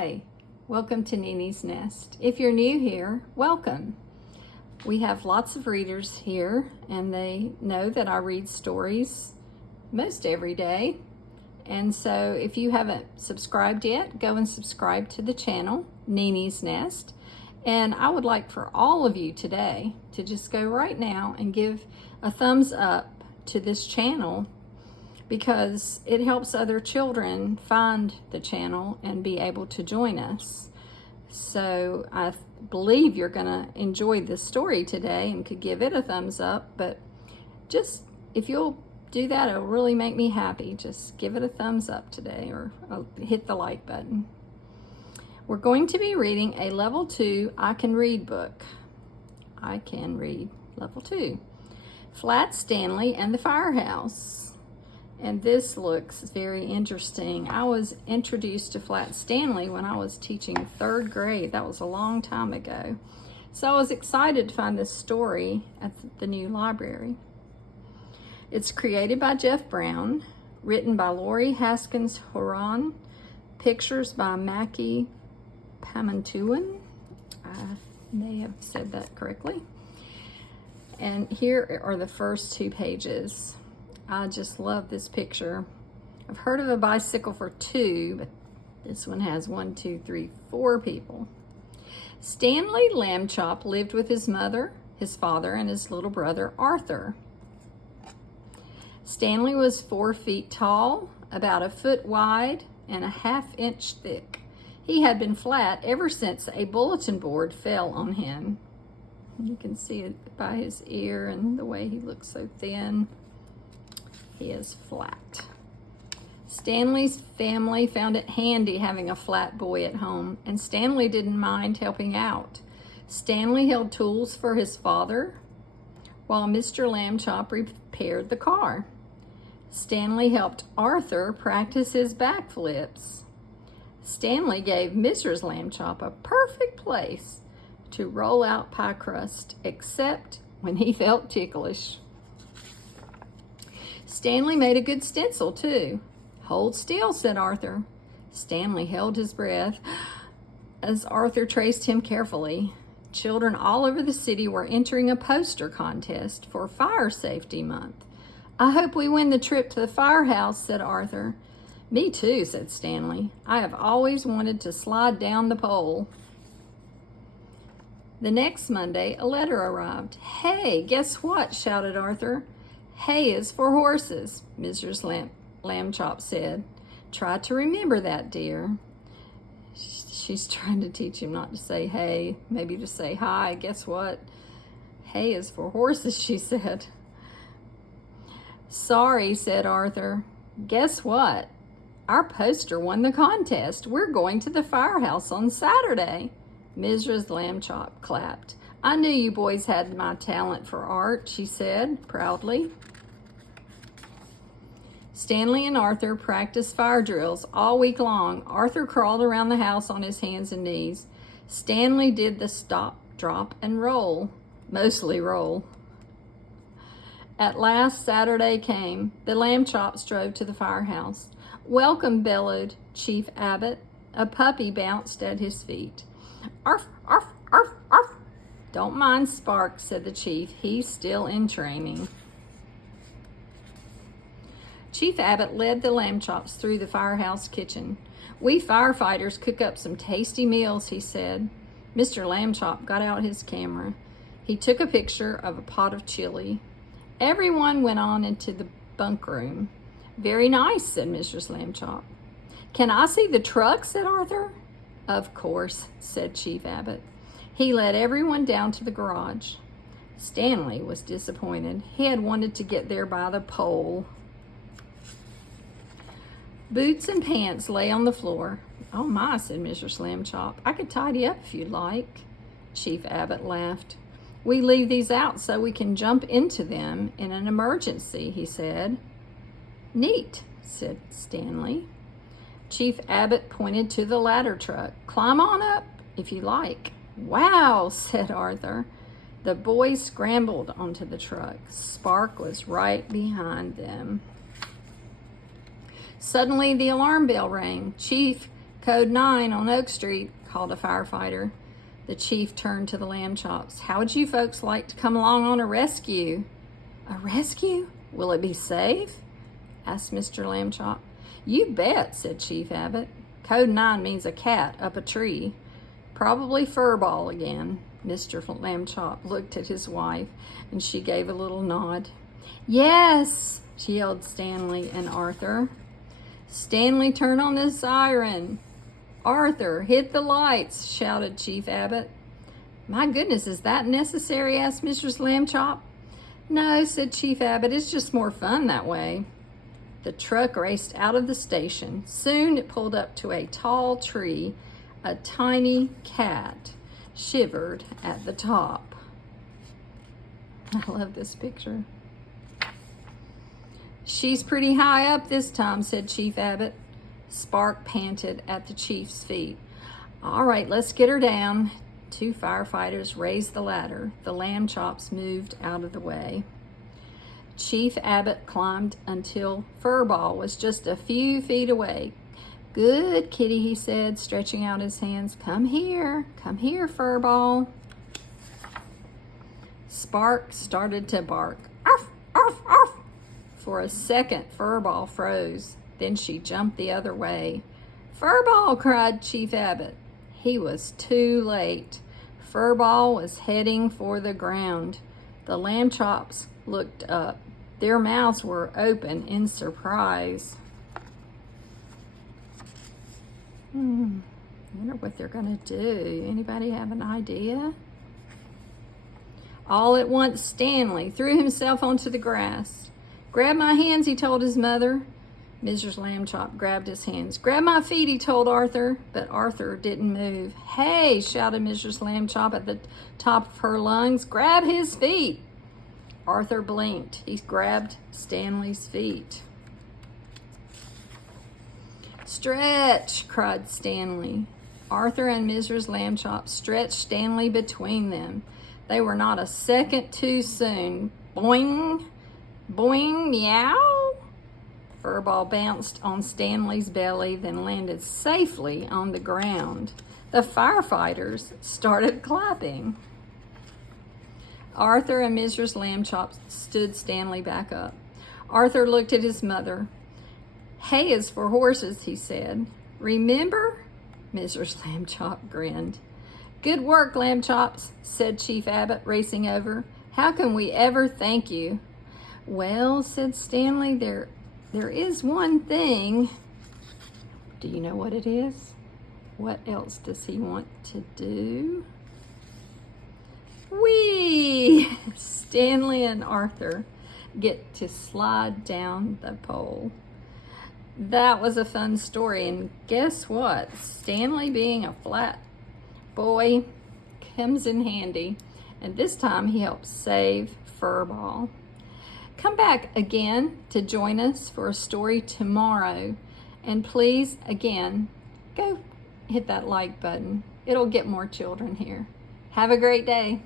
Hi, welcome to Nini's Nest. If you're new here, welcome. We have lots of readers here and they know that I read stories most every day. And so if you haven't subscribed yet, go and subscribe to the channel, Nini's Nest. And I would like for all of you today to just go right now and give a thumbs up to this channel, because it helps other children find the channel and be able to join us. So I believe you're gonna enjoy this story today and could give it a thumbs up, but just if you'll do that, it'll really make me happy. Just give it a thumbs up today or hit the like button. We're going to be reading a level 2 I Can Read book. I Can Read, level 2. Flat Stanley and the Firehouse. And this looks very interesting. I was introduced to Flat Stanley when I was teaching 3rd grade. That was a long time ago. So I was excited to find this story at the new library. It's created by Jeff Brown, written by Lori Haskins Horan, pictures by Mackie Pamantuan. I may have said that correctly. And here are the first 2 pages. I just love this picture. I've heard of a bicycle for 2, but this one has 1, 2, 3, 4 people. Stanley Lambchop lived with his mother, his father, and his little brother, Arthur. Stanley was 4 feet tall, about 1 foot wide, and 1/2 inch thick. He had been flat ever since a bulletin board fell on him. You can see it by his ear and the way he looks so thin. He is flat. Stanley's family found it handy having a flat boy at home, and Stanley didn't mind helping out. Stanley held tools for his father, while Mr. Lambchop repaired the car. Stanley helped Arthur practice his backflips. Stanley gave Mrs. Lambchop a perfect place to roll out pie crust, except when he felt ticklish. Stanley made a good stencil, too. Hold still, said Arthur. Stanley held his breath as Arthur traced him carefully. Children all over the city were entering a poster contest for Fire Safety Month. I hope we win the trip to the firehouse, said Arthur. Me too, said Stanley. I have always wanted to slide down the pole. The next Monday, a letter arrived. Hey, guess what? Shouted Arthur. Hay is for horses, Mrs. Lambchop said. Try to remember that, dear. She's trying to teach him not to say hey, maybe to say hi. Guess what? Hay is for horses, she said. Sorry, said Arthur. Guess what? Our poster won the contest. We're going to the firehouse on Saturday. Mrs. Lambchop clapped. I knew you boys had my talent for art, she said proudly. Stanley and Arthur practiced fire drills all week long. Arthur crawled around the house on his hands and knees. Stanley did the stop, drop, and roll, mostly roll. At last, Saturday came. The Lambchops drove to the firehouse. Welcome, bellowed Chief Abbott. A puppy bounced at his feet. Arf, arf, arf, arf. Don't mind Spark, said the chief. He's still in training. Chief Abbott led the Lambchops through the firehouse kitchen. We firefighters cook up some tasty meals, he said. Mr. Lambchop got out his camera. He took a picture of a pot of chili. Everyone went on into the bunk room. Very nice, said Mrs. Lambchop. Can I see the truck, said Arthur. Of course, said Chief Abbott. He led everyone down to the garage. Stanley was disappointed. He had wanted to get there by the pole. Boots and pants lay on the floor. Oh my, said Mrs. Lambchop. I could tidy up if you'd like. Chief Abbott laughed. We leave these out so we can jump into them in an emergency, he said. Neat, said Stanley. Chief Abbott pointed to the ladder truck. Climb on up if you like. Wow, said Arthur. The boys scrambled onto the truck. Spark was right behind them. Suddenly, the alarm bell rang. Chief Code 9 on Oak Street, called a firefighter. The chief turned to the lamb chops. How would you folks like to come along on a rescue? A rescue? Will it be safe? Asked Mr. Lamb Chop. You bet, said Chief Abbott. Code 9 means a cat up a tree. Probably Furball again. Mr. Lamb Chop looked at his wife, and she gave a little nod. Yes, yelled Stanley and Arthur. Stanley, turn on the siren. Arthur, hit the lights, shouted Chief Abbott. My goodness, is that necessary? Asked Mrs. Lamb Chop. No, said Chief Abbott, it's just more fun that way. The truck raced out of the station. Soon it pulled up to a tall tree. A tiny cat shivered at the top. I love this picture. She's pretty high up this time, said Chief Abbott. Spark panted at the chief's feet. All right, let's get her down. Two firefighters raised the ladder. The lamb chops moved out of the way. Chief Abbott climbed until Furball was just a few feet away. Good kitty, he said, stretching out his hands. Come here, Furball. Spark started to bark. Arf, arf, arf. For a second, Furball froze. Then she jumped the other way. Furball, cried Chief Abbott. He was too late. Furball was heading for the ground. The lamb chops looked up. Their mouths were open in surprise. I wonder what they're going to do. Anybody have an idea? All at once, Stanley threw himself onto the grass. Grab my hands, he told his mother. Mrs. Lamb Chop grabbed his hands. Grab my feet, he told Arthur, but Arthur didn't move. Hey, shouted Mrs. Lamb Chop at the top of her lungs. Grab his feet. Arthur blinked. He grabbed Stanley's feet. Stretch, cried Stanley. Arthur and Mrs. Lamb Chop stretched Stanley between them. They were not a second too soon. Boing, boing, meow. Furball bounced on Stanley's belly, then landed safely on the ground. The firefighters started clapping. Arthur and Mrs. Lamb Chop stood Stanley back up. Arthur looked at his mother. Hay is for horses, he said. Remember? Mrs. Lamb Chop grinned. Good work, Lamb Chops, said Chief Abbott, racing over. How can we ever thank you? Well, said Stanley, there is one thing. Do you know what it is? What else does he want to do? Whee! Stanley and Arthur get to slide down the pole. That was a fun story, and guess what? Stanley, being a flat boy, comes in handy, and this time he helps save Furball. Come back again to join us for a story tomorrow, and please, again, go hit that like button. It'll get more children here. Have a great day.